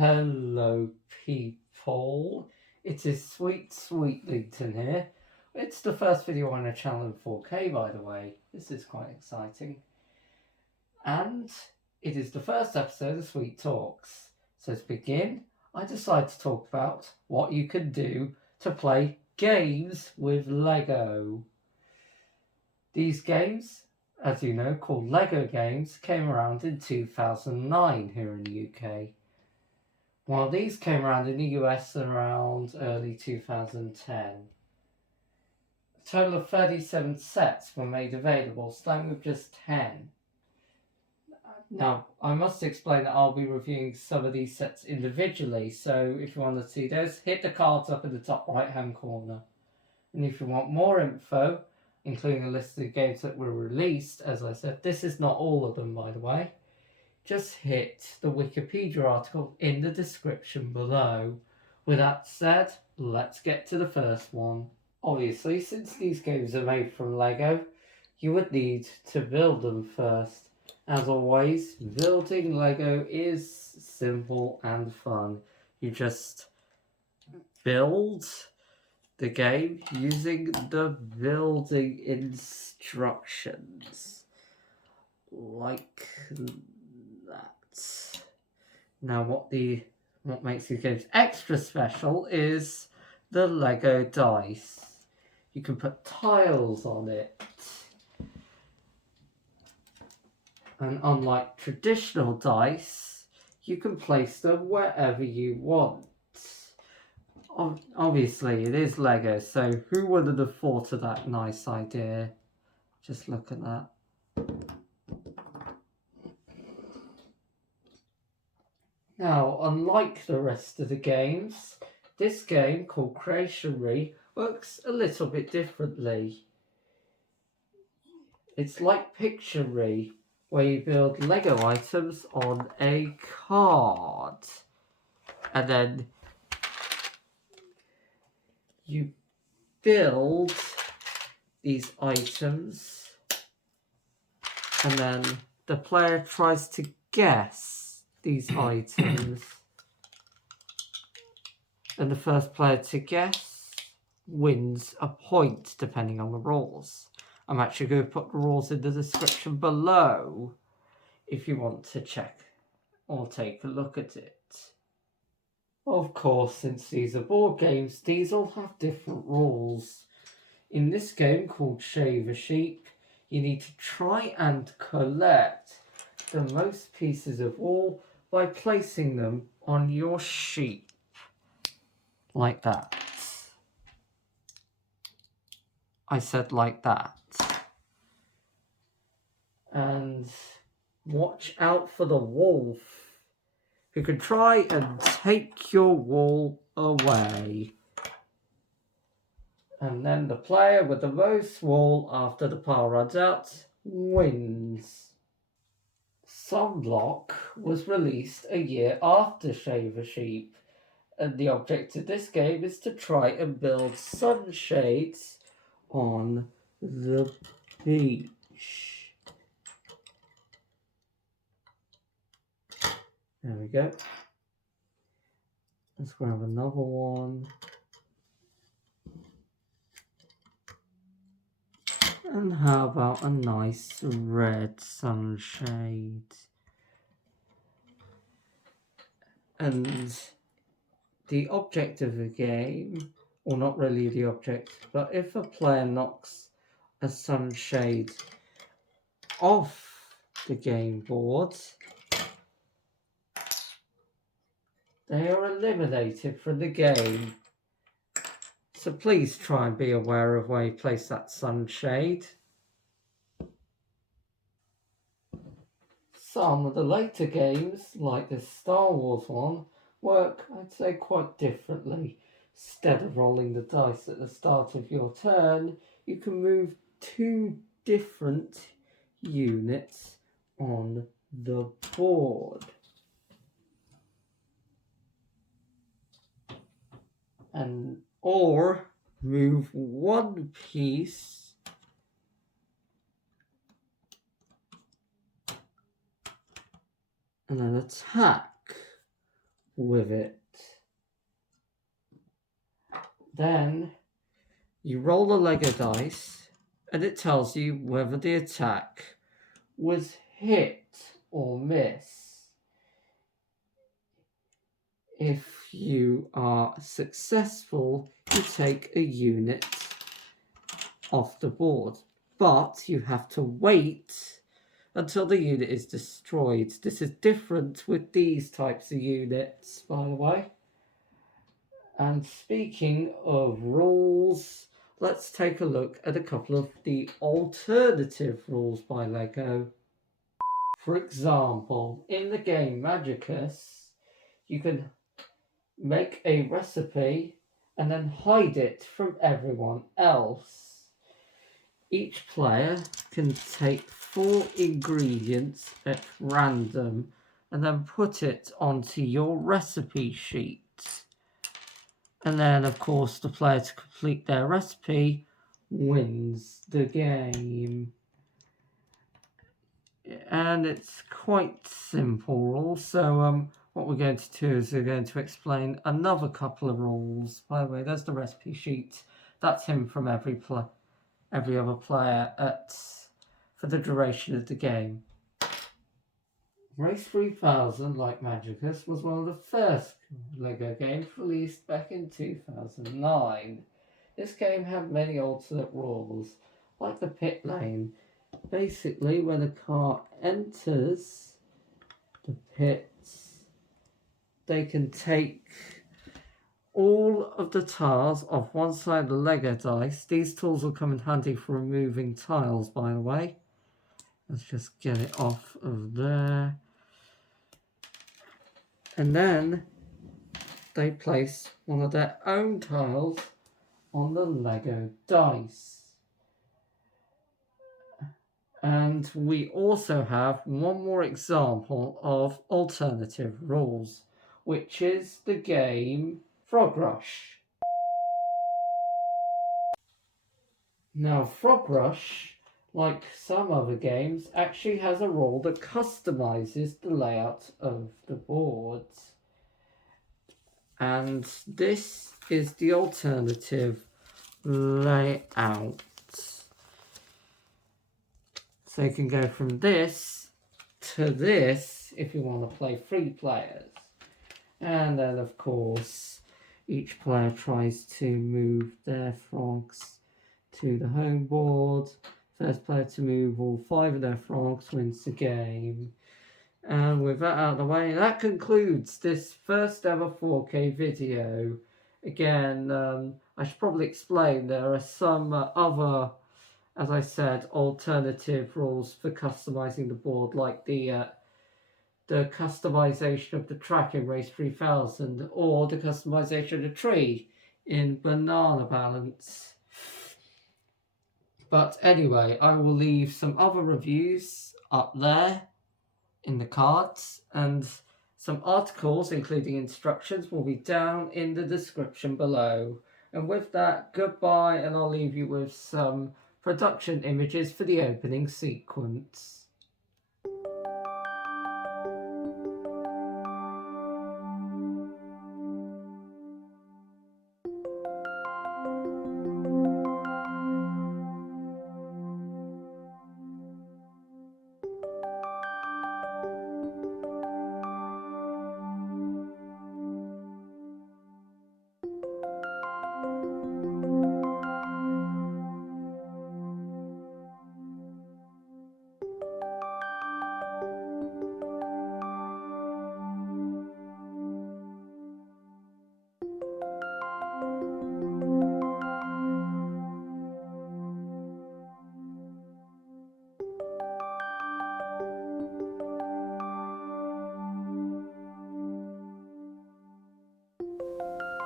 Hello, people. It is Sweet Sweetlington here. It's the first video on our channel in 4K, by the way. This is quite exciting. And it is the first episode of Sweet Talks. So to begin, I decided to talk about what you can do to play games with Lego. These games, as you know, called Lego games, came around in 2009 here in the UK. While these came around in the US around early 2010. A total of 37 sets were made available, starting with just 10. Now, I must explain that I'll be reviewing some of these sets individually, so if you want to see those, hit the cards up in the top right hand corner. And if you want more info, including a list of the games that were released, as I said, this is not all of them, by the way, just hit the Wikipedia article in the description below. With that said, let's get to the first one. Obviously, since these games are made from Lego, you would need to build them first. As always, building Lego is simple and fun. You just build the game using the building instructions. Like that. Now what makes these games extra special is the Lego dice. You can put tiles on it. And unlike traditional dice, you can place them wherever you want. Obviously, it is Lego, so who wouldn't have thought of that nice idea? Just look at that. Now, unlike the rest of the games, this game called Creationary works a little bit differently. It's like Pictionary, where you build Lego items on a card. And then you build these items, and then the player tries to guess these items. And the first player to guess wins a point, depending on the rules. I'm actually going to put the rules in the description below if you want to check or take a look at it. Of course, since these are board games, these all have different rules. In this game called Shave a Sheep, you need to try and collect the most pieces of wool by placing them on your sheep. Like that. I said like that. And watch out for the wolf, who can try and take your wool away. And then the player with the most wool after the pile runs out wins. Sunblock was released a year after Shave a Sheep, and the object of this game is to try and build sunshades on the beach. There we go. Let's grab another one. And how about a nice red sunshade? And the object of the game, or not really the object, but if a player knocks a sunshade off the game board, they are eliminated from the game. So please try and be aware of where you place that sunshade. Some of the later games, like this Star Wars one, work, I'd say, quite differently. Instead of rolling the dice at the start of your turn, you can move two different units on the board. Or move one piece and then attack with it. Then you roll the Lego dice and it tells you whether the attack was hit or miss. If you are successful, you take a unit off the board, but you have to wait until the unit is destroyed. This is different with these types of units, by the way. And speaking of rules, let's take a look at a couple of the alternative rules by LEGO. For example, in the game Magicus, you can make a recipe and then hide it from everyone else. Each player can take 4 ingredients at random and then put it onto your recipe sheet. And then, of course, the player to complete their recipe wins the game. And it's quite simple rules. So what we're going to do is we're going to explain another couple of rules. By the way, there's the recipe sheet. That's him from every other player for the duration of the game. Race 3000, like Magicus, was one of the first LEGO games released back in 2009. This game had many alternate rules, like the pit lane. Basically, when a car enters the pits, they can take all of the tiles off one side of the Lego dice. These tools will come in handy for removing tiles, by the way. Let's just get it off of there. And then they place one of their own tiles on the Lego dice. And we also have one more example of alternative rules, which is the game Frog Rush. Now, Frog Rush, like some other games, actually has a rule that customizes the layout of the boards. And this is the alternative layout. So you can go from this to this if you want to play 3 players. And then, of course, each player tries to move their frogs to the home board. First player to move all 5 of their frogs wins the game. And with that out of the way, that concludes this first ever 4K video. Again, I should probably explain there are some other, as I said, alternative rules for customizing the board, like the customization of the track in Race 3000, or the customization of the tree in Banana Balance. But anyway, I will leave some other reviews up there in the cards, and some articles including instructions will be down in the description below. And with that, goodbye, and I'll leave you with some production images for the opening sequence.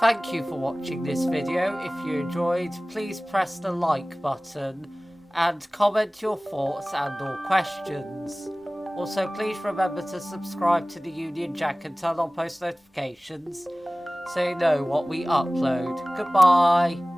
Thank you for watching this video. If you enjoyed, please press the like button and comment your thoughts and or questions. Also, please remember to subscribe to the Union Jack and turn on post notifications so you know what we upload. Goodbye.